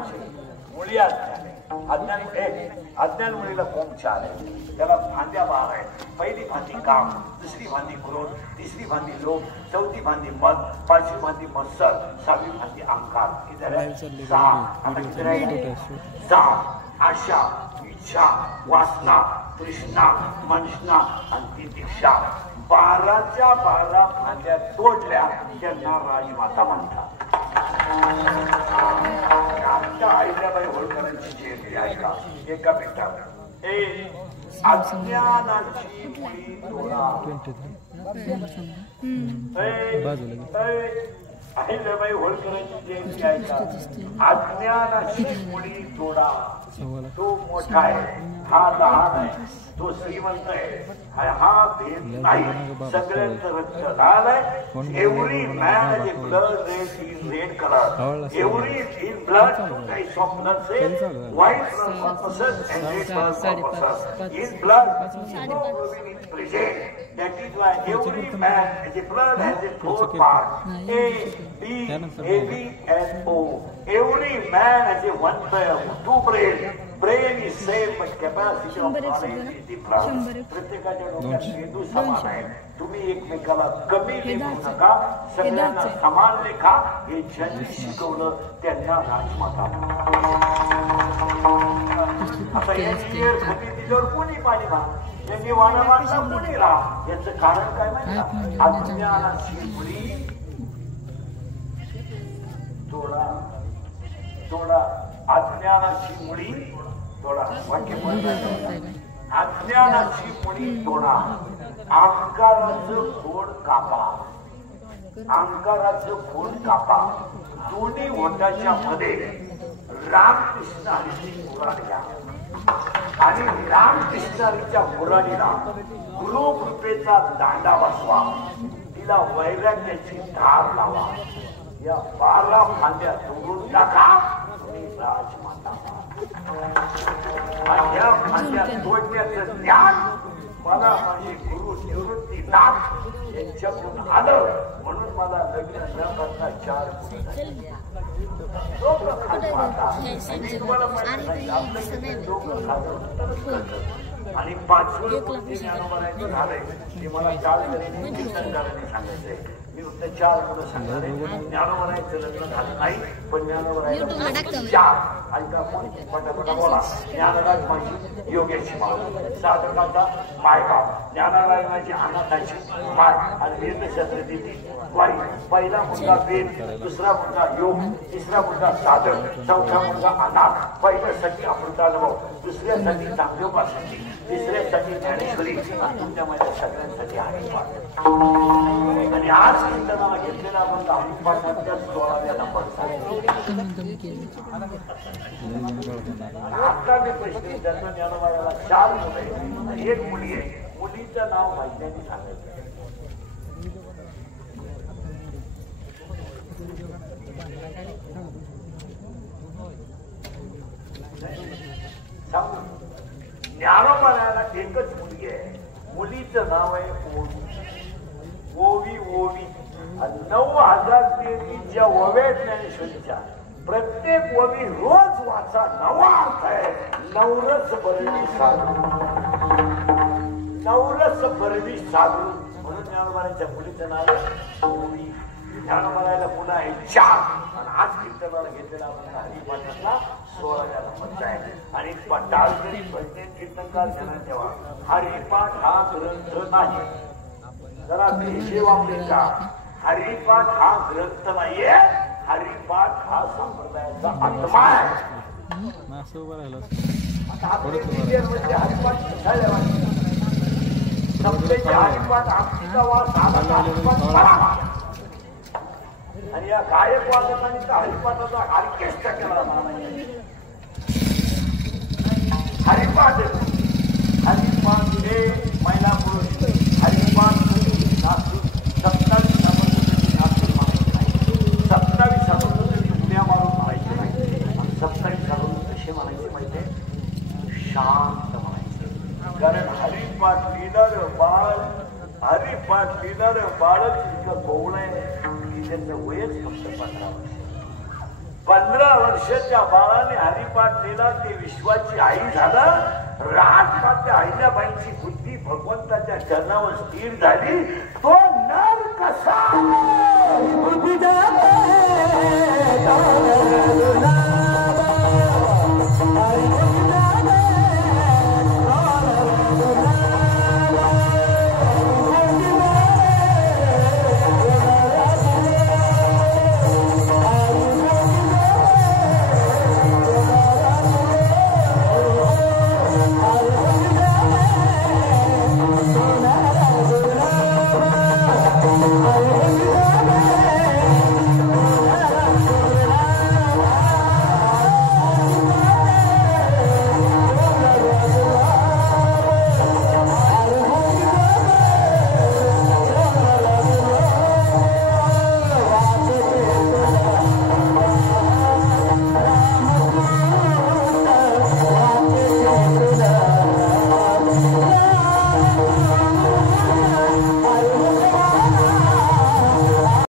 म्हणजे मुळी अज्ञान आहे. अज्ञान मुलीला कोण चार आहे, त्याला फांद्या 12 आहेत. पहिली फांदी काम, दुसरी फांदी क्रोध, तिसरी फांदी लोभ, चौथी फांदी मद, पाचवी फांदी मत्सर, 6वी फांदी अहंकार. सहा आशा, इच्छा, वासना, तृष्णा, मनष्णा आणि तितिक्षा. 12च्या 12 फांद्या तोडल्या त्यांना राजमाता म्हणतात. आमच्या अहिल्याबाई होळकरांची जयंती ऐका एका मिनिटावर. अज्ञानाची मुळी तोडा. अहिल्याबाई होळकरांची जयंती ऐका. अज्ञानाची मुळी तोडा. तो मोठा आहे, हा लहान आहे, तो श्रीमंत आहे, हा भेद नाही, सगळ्यांचं रक्त लाल आहे. Every man is blood red in red colour. Every in blood types of blood cells, white corpuscles and red corpuscles. In blood, hemoglobin is present. That is why every man has a blood has a 4 parts: A, B, AB, and O. Every man has a 1 brain, 2 brain. Brain is same, but capacity of knowledge is different. प्रत्येकाच्या डोक्यात मेंदू समान आहे. तुम्ही एकमेकाला कमी लेखू नका, सगळ्यांना समान लेखा. हे ज्यांनी शिकवलं त्यांना राजमाता. आता इंजिनियर भरती दिल्यावर कोणी पाणी भा, यांनी वाणा माणसा कोणी राहा. याचं कारण काय माहिती का? अज्ञानाची मुळी तोडा. तोडा अज्ञानाची मुळी तोडा. वाक्य अज्ञानाची मुळी तोडा. अहंकाराचं खोड कापा. अहंकाराचं खोड कापा. दोन्ही ओठाच्या मध्ये रामकृष्ण हरीची मुरारी घ्या आणि रामकृष्ण हरीच्या मुरारीला गुरु कृपेचा दांडा बसवा. तिला वैराग्याची धार लावा. या 12 फांद्या तोडून टाका. तुम्ही राजमाता. आणि या फांद्या तोडण्याचं ज्ञान मला माझे गुरु निवृत्तीनाथ यांच्याकडून आलं. म्हणून मला लग्न न करता 4 आणि 5वं ज्ञानोबारायचं झालंय ते मला 4 कीर्तनकारांनी सांगायचंय. मी फक्त 4 मुलं सांगणार आहे. ज्ञानोबारायचं लग्न झालं नाही, पण ज्ञानोबारायचं 4 ऐका. पटापटा बोला. ज्ञानराज माझी योग्याची माळ, साधकाचा मायगाव, ज्ञानारायणाची अनाथाची माळ आणि वेदशास्त्र देती वाई. पहिला मुलगा वेद, दुसरा मुलगा योग, तिसरा मुलगा साधक, चौथा मुलगा अनाथ. पहिल्यासाठी अमृतानुभव, दुसऱ्यासाठी चांगदेवपासून, तिसऱ्यासाठी ज्ञानेश्वरी आणि तुमच्या माझ्या सगळ्यांसाठी हरिपाठ. आणि आज कीर्तनाला घेतलेला आपण हरिपाठाच्या 16व्या नंबरचा. आता मी प्रश्न विचारतो. ज्ञानोबाला 4 मुलं आणि 1 मुली आहे. मुलीचं नाव वैज्ञानिक सांगायचं. ज्ञानोबाला एकच मुलगी आहे. मुलीचं नाव आहे ओवी. ओवी 9000 देवीच्या ओव्या ज्ञानेश्वरीच्या. प्रत्येक ओवी रोज वाचा. नवा अर्थ आहे नवरस बरडी साधू. नवरस बरडी साधू म्हणून ज्ञानोबाच्या मुलीचं नाव आहे ओवी. ज्ञानोबाला मुलं आहे 4. आणि आज कीर्तनाला घेतलेला आपण हरिपाठातला 16व्या नंबरचा आहे. आणि टाळकरी प्रत्येक कीर्तनकार ध्यानात ठेवा. हरिपाठ हा ग्रंथ नाही. जरा विषय वापरायचा. हरिपाठ हा ग्रंथ नाहीये. हरिपाठ हा संप्रदायाचा आत्मा आहे. हरिपाठ संपलेचे हरिपाठ आमचा वास आला हरिपाठ. आणि या गायक वादकांनी हरिपाठाचा ऑर्केस्ट्रा केला. हरिपाठ हरिपाठ हे महिला पुरुष हरिपाठ 27 नाशिक म्हणायचे नाही. 27 उड्या मारून म्हणायचे नाही. आणि 27 कसे म्हणायचे माहितीये? शांत म्हणायचे. कारण हरिपाठ लिहिणार बाळ, हरिपाठ लिहिणार बाळच इतकं गवळ आहे की त्याचं वयच फक्त 15 वर्ष. 15 वर्षाच्या बाळाने हरिपाठ लिहिला, ते विश्वाची आई झाला. राजमाता अहिल्याबाईंची बुद्धी भगवंताच्या चरणावर स्थिर झाली. तो नर कसा